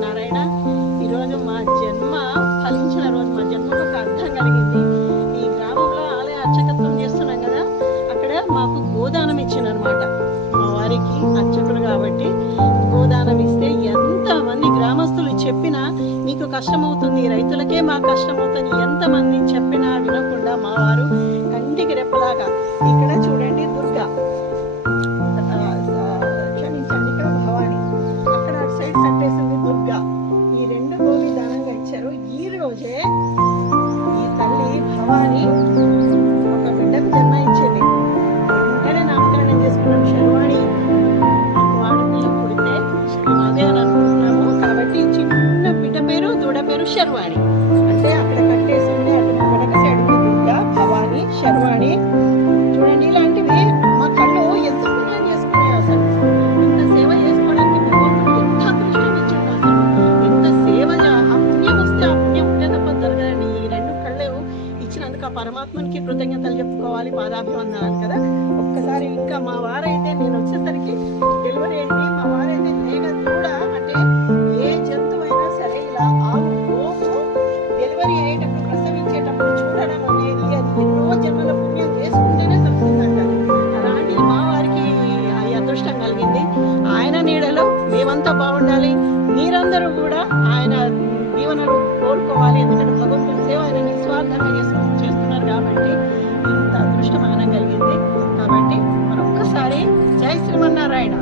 శ్రీమన్నారాయణ. ఈరోజు మా జన్మ ఫలించిన రోజు, మా జన్మకు ఒక అర్థం కలిగింది. ఈ గ్రామంలో ఆలయ అర్చకత్వం చేస్తున్నాం కదా, అక్కడ మాకు గోదానం ఇచ్చిందనమాట. మా వారికి అర్చకులు కాబట్టి గోదానం ఇస్తే ఎంతమంది గ్రామస్తులు చెప్పినా మీకు కష్టమవుతుంది, రైతులకే మాకు కష్టమవుతుంది, ఎంతమంది చెప్పినా వినకుండా మా వారు కంటికి రెప్పలాగా ఇక్కడ చూడండి దుర్గా, క్షమించండి ఇక్కడ భవాని, అక్కడ అటు సైడ్ కట్టేసింది దుర్గా, ఈ రెండు గోవి దానంగా ఇచ్చారు. ఈ రోజే ఈ తల్లి భవాని ఒక బిడ్డకు జన్మ ఇచ్చింది. వెంటనే నామకరణం చేసుకున్నాం శర్వాణి. ఆడపిల్ల పుడితే మేము అదే అని అనుకుంటున్నాము కాబట్టి చిన్న బిడ్డ పేరు దూడ పేరు శర్వాణి. అంటే అక్కడ కట్టేసింది, అటు వెనక సైడ్ దుర్గా, భవాని, శర్వాణి. చూడండి ఇలాంటివి మా కళ్ళు ఎంత పుణ్యం చేసుకున్నాయో అసలు. ఇంత సేవ చేసుకోవడానికి భగవంతుడు ఎంత అదృష్టం ఇచ్చిండు అసలు. ఎంత సేవ ఆ పుణ్యం వస్తే ఆ పుణ్యం ఉంటే తప్ప జరగదండి. ఈ రెండు కళ్ళు ఇచ్చినందుకు ఆ పరమాత్మనికి కృతజ్ఞతలు చెప్పుకోవాలి, పాదాభివందనాలు కదా. ఒక్కసారి ఇంకా మా వారైతే నేను వచ్చేసరికి డెలివరీ అయింది. మా వారైతే లేక కూడా అంటే ఏ జంతువైనా సరే ఇలా ఆవు గోవు డెలివరీ అయ్యేటప్పుడు ప్రసవించేటప్పుడు చూడడం అనేది అది ఎన్నో జన్మల పుణ్యం చేసుకుంటేనే దొరుకుతుందంటారు. అలాంటిది మా వారికి ఈ అదృష్టం కలిగింది. ఆయన నీడలో మేమంతా బాగుండాలి, మీరందరూ కూడా ఆయన దీవెనలు కోరుకోవాలి. ఎందుకంటే భగవంతుడి సేవ ఆయన నిస్వార్థంగా చేస్తున్నారు కాబట్టి ఇంత అదృష్టం ఆయన కలిగింది. కాబట్టి మరొక్కసారి జై శ్రీమన్నారాయణ.